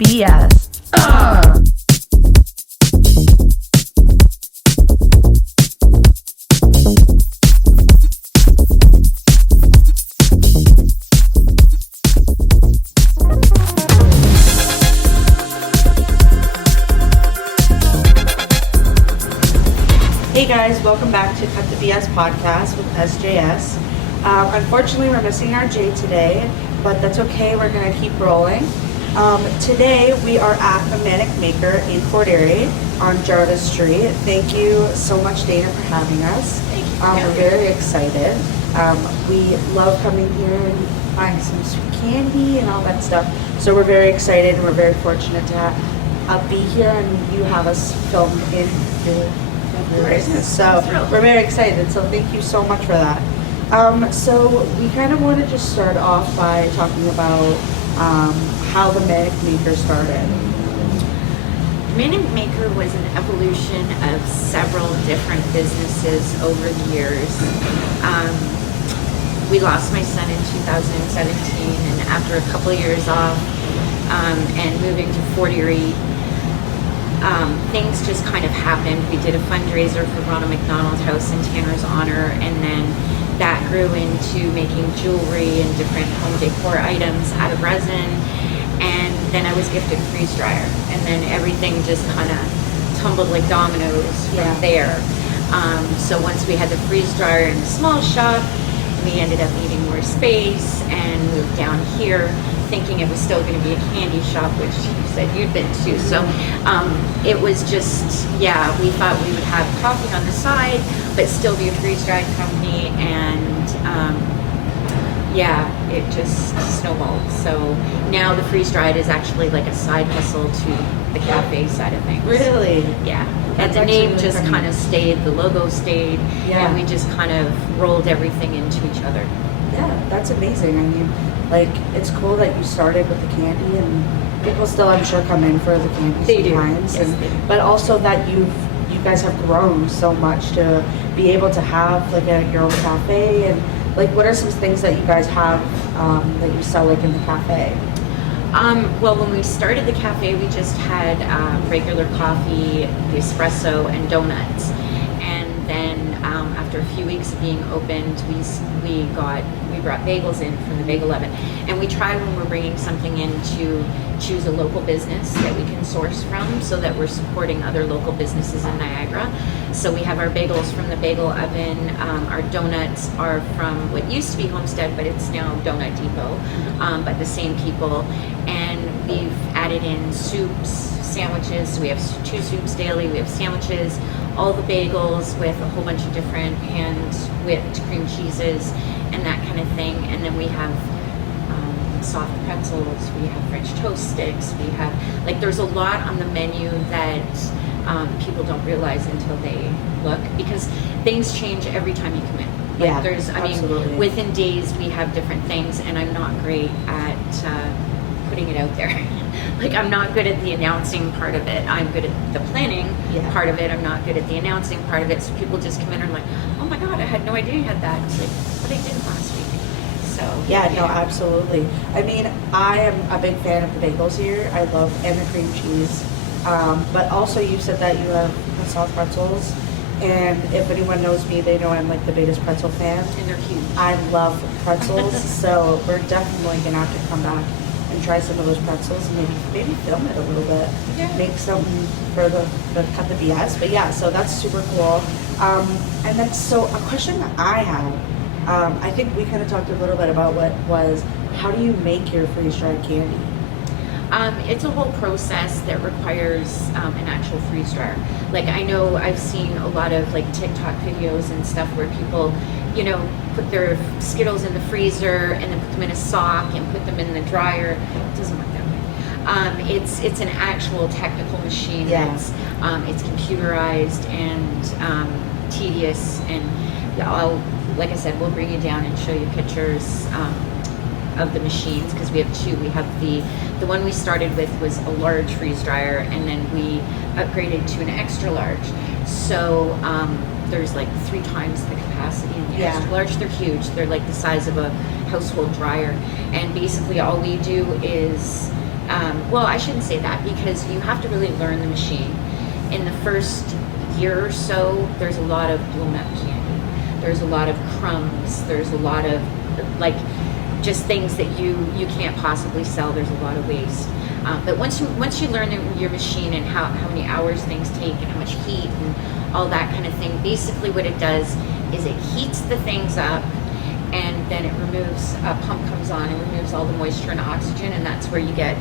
B.S. Hey guys, welcome back to Cut the B.S Podcast with SJS. Unfortunately, we're missing our J today, but that's okay. We're going to keep rolling. Today, we are at the Manic Maker in Fort Erie on Jarvis Street. Thank you so much, Dana, for having us. Thank you. We're very excited. We love coming here and buying some sweet candy and all that stuff. So we're very excited and we're very fortunate to be here and you have us filmed in your business. So we're very excited. So thank you so much for that. So we kind of want to just start off by talking about how the Manic Maker started. Manic Maker was an evolution of several different businesses over the years. We lost my son in 2017, and after a couple of years off and moving to Fort Erie, things just kind of happened. We did a fundraiser for Ronald McDonald's House in Tanner's honor, and then that grew into making jewelry and different home decor items out of resin. And then I was gifted a freeze dryer, and then everything just kind of tumbled like dominoes from there. So once we had the freeze dryer in the small shop, we ended up needing more space and moved down here, thinking it was still going to be a candy shop, which you said you'd been to. So it was just, we thought we would have coffee on the side, but still be a freeze-dried company, and it just snowballed. So now the freeze-dried is actually like a side hustle to the cafe side of things. Really? Yeah. That's And the name really just funny. kind of stayed, the logo stayed, and we just kind of rolled everything into each other. Yeah, that's amazing. I mean, like, it's cool that you started with the candy, and people still, I'm sure, come in for the candy They do. sometimes. Yes, they do. But also that you guys have grown so much to be able to have like your own cafe, and like, what are some things that you guys have that you sell like in the cafe? Well, when we started the cafe, we just had regular coffee, espresso, and donuts. And then after a few weeks of being opened, we brought bagels in from the bagel oven. And we try, when we're bringing something in, to choose a local business that we can source from, so that we're supporting other local businesses in Niagara. So we have our bagels from the bagel oven. Our donuts are from what used to be Homestead, but it's now Donut Depot, but the same people. And we've added in soups, sandwiches. So we have 2 soups daily. We have sandwiches, all the bagels with a whole bunch of different hand-whipped cream cheeses and that kind of thing. And then we have soft pretzels, we have French toast sticks, we have, like, there's a lot on the menu that people don't realize until they look, because things change every time you come in. Like, absolutely. Within days we have different things, and I'm not great at putting it out there. Like, I'm not good at the announcing part of it. I'm good at the planning part of it. I'm not good at the announcing part of it. So people just come in and are like, oh my God, I had no idea you had that. It's like, but I did last week. So No, absolutely. I mean, I am a big fan of the bagels here. I love, and the cream cheese. But also, you said that you have the soft pretzels. And if anyone knows me, they know I'm like the biggest pretzel fan. And they're huge. I love pretzels, so we're definitely gonna have to come back and try some of those pretzels, and maybe film it a little bit. Yeah. Make some for the Cut the BS. But yeah, so that's super cool. And then, so a question that I have, I think we kind of talked a little bit about how do you make your freeze-dried candy? It's a whole process that requires an actual freeze dryer. Like, I know I've seen a lot of like TikTok videos and stuff where people, put their Skittles in the freezer and then put them in a sock and put them in the dryer. It doesn't work that way. It's an actual technical machine. That's it's computerized and tedious, and like I said, we'll bring you down and show you pictures of the machines, because we have 2. We have the one we started with was a large freeze dryer, and then we upgraded to an extra large. So there's like 3 times the capacity in the extra large. They're huge. They're like the size of a household dryer, and basically all we do is Well, I shouldn't say that because you have to really learn the machine. In the first year or so, there's a lot of blown up candy. There's a lot of crumbs. There's a lot of like just things that you can't possibly sell. There's a lot of waste. But once you learn your machine and how many hours things take and how much heat and all that kind of thing, basically what it does is it heats the things up, and then it removes, a pump comes on and removes all the moisture and oxygen, and that's where you get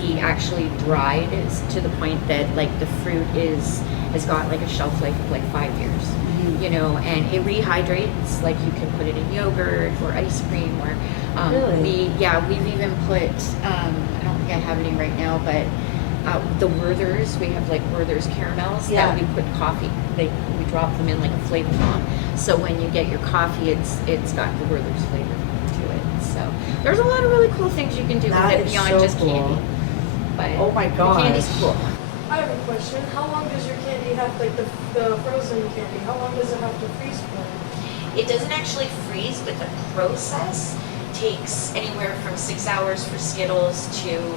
the actually dried, is to the point that like the fruit has got like a shelf life of like 5 years. You know, and it rehydrates. Like you can put it in yogurt or ice cream, or Really? we've even put I don't think I have any right now, but the Werther's, we have like Werther's caramels that we put coffee. We drop them in like a flavor bomb. So when you get your coffee, it's got the Werther's flavor to it. So there's a lot of really cool things you can do with it beyond just candy. But Oh my the gosh. candy's cool. I have a question. How long does your candy have, like the frozen candy, how long does it have to freeze for? It doesn't actually freeze, but the process takes anywhere from 6 hours for Skittles to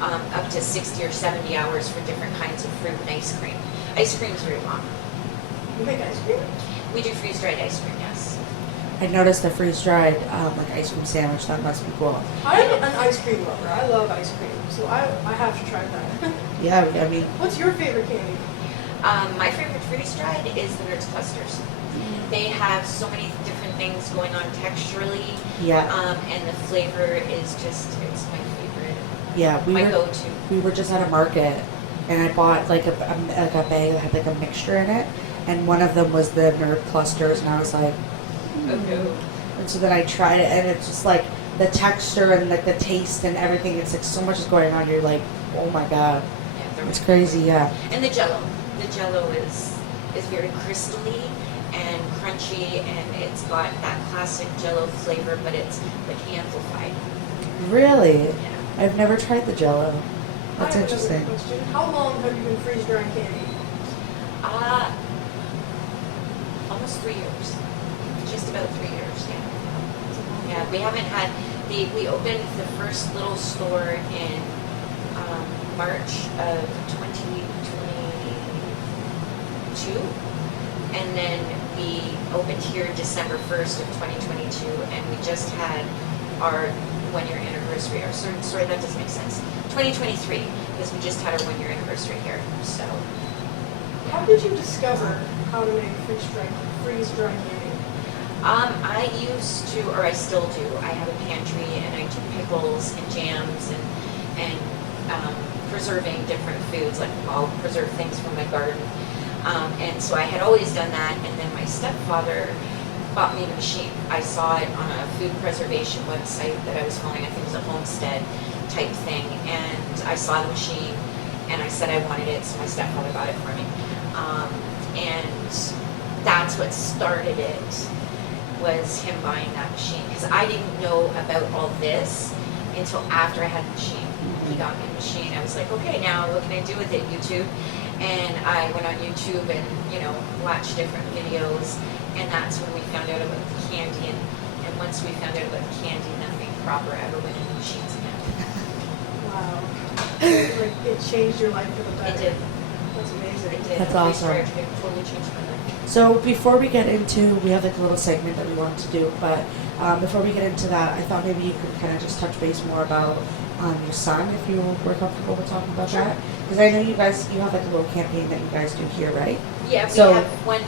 up to 60 or 70 hours for different kinds of fruit and ice cream. Ice cream is very long. You make ice cream? We do freeze-dried ice cream, yes. I noticed a freeze-dried like ice cream sandwich. That must be cool. I'm an ice cream lover. I love ice cream, so I have to try that. Yeah, I mean, What's your favorite candy? My favorite freeze-dried is the Ritz clusters. They have so many different things going on texturally, yeah, and the flavor is just, it's my favorite, yeah. my go-to. We were just at a market, and I bought like a bag that had like a mixture in it, and one of them was the nerd clusters, and I was like, Oh no. and so then I tried it, and it's just like the texture and like the taste and everything. It's like so much is going on. You're like, oh my god, Yeah, they're it's crazy. Yeah, And the Jello is very crystally and crunchy, and it's got that classic Jello flavor, but it's like amplified. really. Yeah. I've never tried the Jello. That's I have interesting. another question. How long have you been freeze drying candy? Almost 3 years. Just about 3 years. Yeah. Yeah. We haven't had we opened the first little store in March of 2022, and then we opened here December 1st of 2022, and we just had our 1 year anniversary. Sorry, that doesn't make sense. 2023, because we just had our 1 year anniversary here. So How did you discover how to make freeze dry candy? I used to, or I still do. I have a pantry, and I do pickles and jams and preserving different foods. Like I'll preserve things from my garden. And so I had always done that, and then my stepfather bought me the machine. I saw it on a food preservation website that I was following. I think it was a homestead type thing, and I saw the machine, and I said I wanted it, so my stepfather bought it for me. And that's what started it, was him buying that machine, because I didn't know about all this until after I had the machine. He got me the machine. I was like, okay, now what can I do with it? YouTube. And I went on YouTube and, watched different videos, and that's when we found out about the candy, and once we found out about the candy, nothing proper ever went in the machines again. Wow. It changed your life for the better. It did. That's amazing. It did. That's The awesome. freeze-dried totally changed my life. So before we get into, we have like a little segment that we wanted to do, but before we get into that, I thought maybe you could kind of just touch base more about your son, if you were comfortable with talking about that. Because I know you have like a little campaign that you guys do here, right? Yeah, we So- have one.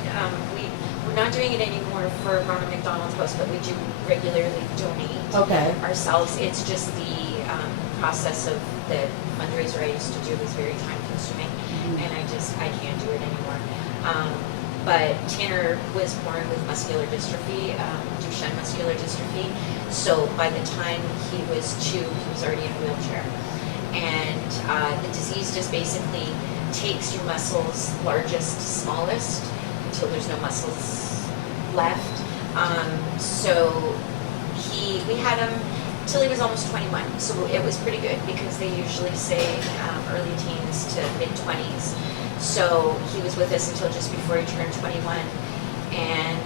We're not doing it anymore for Ronald McDonald's House, but we do regularly donate Okay. ourselves. It's just the process of the fundraiser I used to do was very time consuming, and I can't do it anymore. But Tanner was born with muscular dystrophy, Duchenne muscular dystrophy. So by the time he was 2, he was already in a wheelchair. And the disease just basically takes your muscles, largest, smallest, until there's no muscles left. So we had him till he was almost 21. So it was pretty good, because they usually say early teens to mid-20s. So he was with us until just before he turned 21. And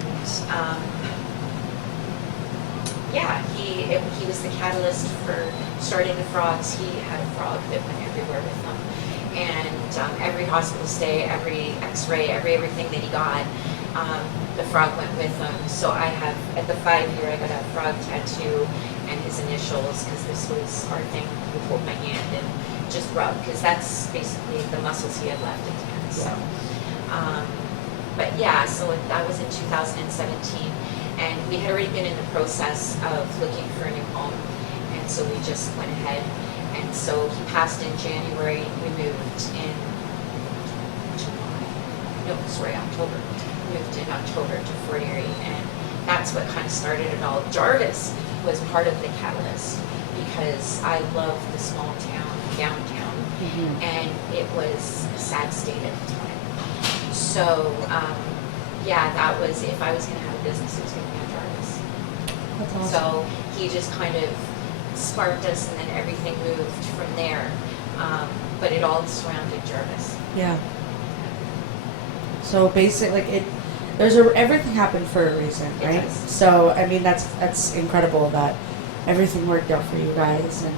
yeah, he was the catalyst for starting the frogs. He had a frog that went everywhere with him, and every hospital stay, every X-ray, everything that he got, the frog went with him. So I have at the 5-year, I got a frog tattoo and his initials because this was our thing. He would hold my hand and just rub because that's basically the muscles he had left in his hand. So, but yeah, so that was in 2017. And we had already been in the process of looking for a new home, and so we just went ahead. And so he passed in January. We moved in October. We moved in October to Fort Erie, and that's what kind of started it all. Jarvis was part of the catalyst because I love the small town, downtown, and it was a sad state at the time. So, yeah, that was, if I was going to have a business, it was going to be on Jarvis. That's awesome. So he just kind of sparked us, and then everything moved from there. But it all surrounded Jarvis. Yeah. So basically, like everything happened for a reason, It right? does. So I mean, that's incredible that everything worked out for you guys, and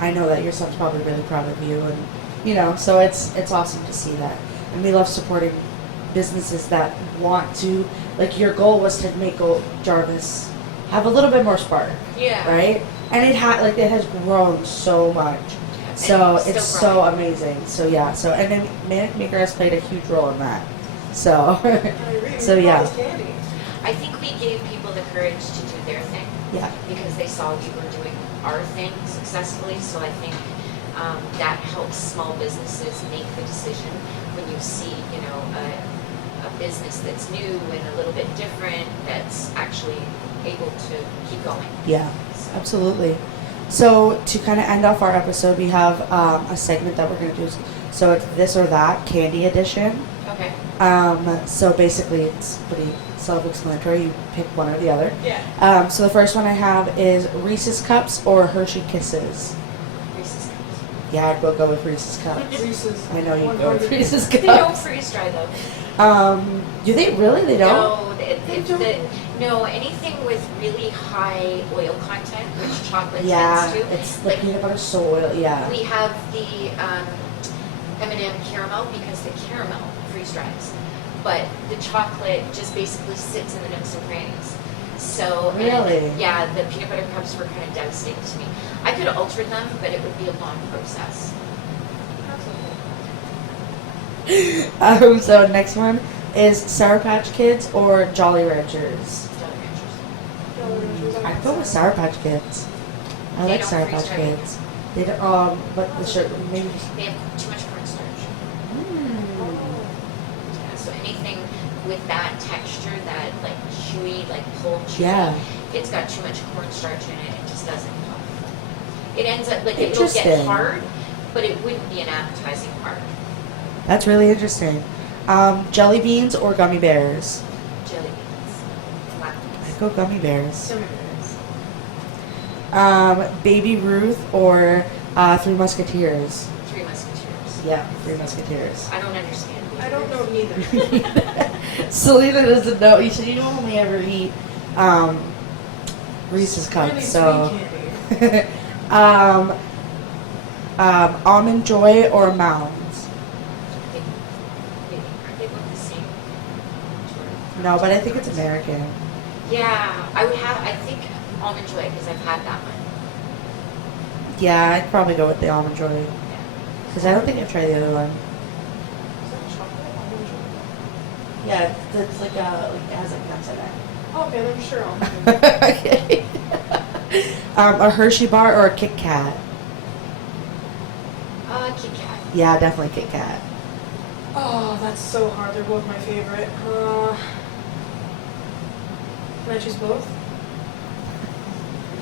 I know that your son's probably really proud of you, and so it's awesome to see that, and we love supporting businesses that want to, like your goal was to make Jarvis have a little bit more spark, Yeah. right? And it has grown so much. And So still it's growing. so amazing. So yeah. So and then Manic Maker has played a huge role in that. So I agree. So, We yeah. promised candy. I think we gave people the courage to do their thing yeah, because they saw we were doing our thing successfully. So I think that helps small businesses make the decision when you see, a business that's new and a little bit different that's actually able to keep going. yeah, So, absolutely. So to kind of end off our episode, we have a segment that we're gonna do. So it's this or that candy edition. okay. So basically, it's pretty self-explanatory. You pick one or the other. Yeah. So the first one I have is Reese's Cups or Hershey Kisses. Reese's Cups. Yeah, I'd go with Reese's Cups. Reese's. I know you'd go with 100. Reese's They don't Cups. freeze dry though. Do they really? They don't? No, They don't? no, anything with really high oil content, which chocolate Yeah, tends to. it's the Like, peanut butter soil. Yeah. we have the M&M caramel because the caramel freeze dries, but the chocolate just basically sits in the nooks and crannies. So and, Really? yeah, the peanut butter cups were kind of devastating to me. I could alter them, but it would be a long process. So next one is Sour Patch Kids or Jolly Ranchers. Jolly Ranchers. Jolly Ranchers. I'd go with Sour Patch Kids. I They like don't Sour freeze Patch dry Kids. They don't. But the sugar maybe. They have too much cornstarch. Mm. Yeah, so anything with that texture, that like chewy, like pulled chewy, Yeah. it's got too much cornstarch in it. It just doesn't pop. It ends up like it'll get Interesting. hard, but it wouldn't be an appetizing part. That's really interesting. Jelly beans or gummy bears? Jelly beans, black I'd beans. go gummy bears. Gummy bears. Baby Ruth or Three Musketeers? Three Musketeers. Yeah, Three Musketeers. I don't understand. I don't know neither. Selena doesn't know. You only ever eat Reese's Cups. Really So, sweet candy. Almond Joy or Mounds? Aren't they both the same? No, but I think it's American. Yeah, I would have. I think almond joy because I've had that one. Yeah, I'd probably go with the Almond Joy Yeah. because I don't think I've tried the other one. Is that chocolate? Almond joy? Yeah, it's like it has like nuts in it. Oh, okay, then sure. I'll Okay. A Hershey bar or a Kit Kat? Kit Kat. Yeah, definitely Kit Kat. Oh, that's so hard. They're both my favorite. Can I choose both?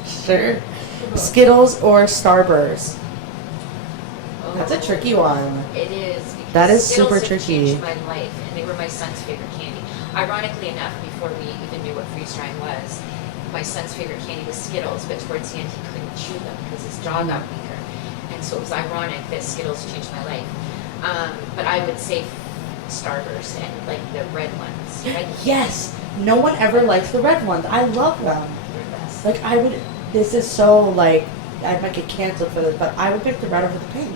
Sure. Both. Skittles or Starburst? Oh, That's a tricky one. It is. Because That is Skittles super have tricky. changed my life, and they were my son's favorite candy. Ironically enough, before we even knew what freeze drying was, my son's favorite candy was Skittles, but towards the end he couldn't chew them because his jaw got weaker. And so it was ironic that Skittles changed my life. But I would say Starburst and like the red ones. Right? Yes. No one ever likes the red ones. I love them. They're the Like I would. This is so like I might get canceled for this, but I would pick the red over the pink.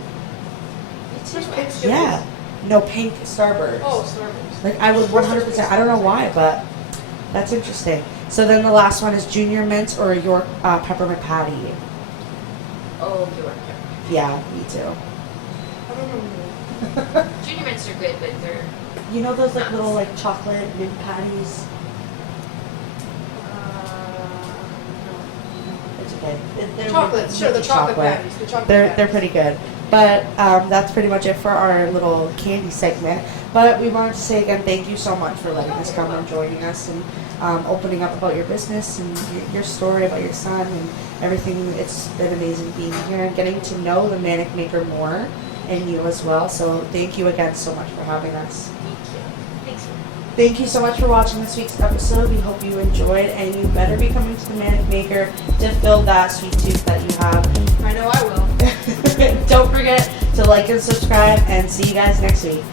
There's pink Skittles. Yeah. No, pink Starburst. Oh, Starburst. Like I would 100%. I don't know why, but that's interesting. So then the last one is Junior Mint or York Peppermint Patty. Oh, York peppermint. Yeah, me too. I don't know. Junior mints are good, but they're You know those like little like chocolate mint patties? It's okay. They're Chocolate, sure, the chocolate patties. The chocolate They're patties. pretty good. But that's pretty much it for our little candy segment. But we wanted to say again, thank you so much for letting us come and joining us and opening up about your business and your story about your son and everything. It's been amazing being here and getting to know the Manic Maker more and you as well. So thank you again so much for having us. thank you. Thanks. Thank you so much for watching this week's episode. We hope you enjoyed, and you better be coming to the Manic Maker to fill that sweet tooth that you have. I know I will. Don't forget to like and subscribe, and see you guys next week.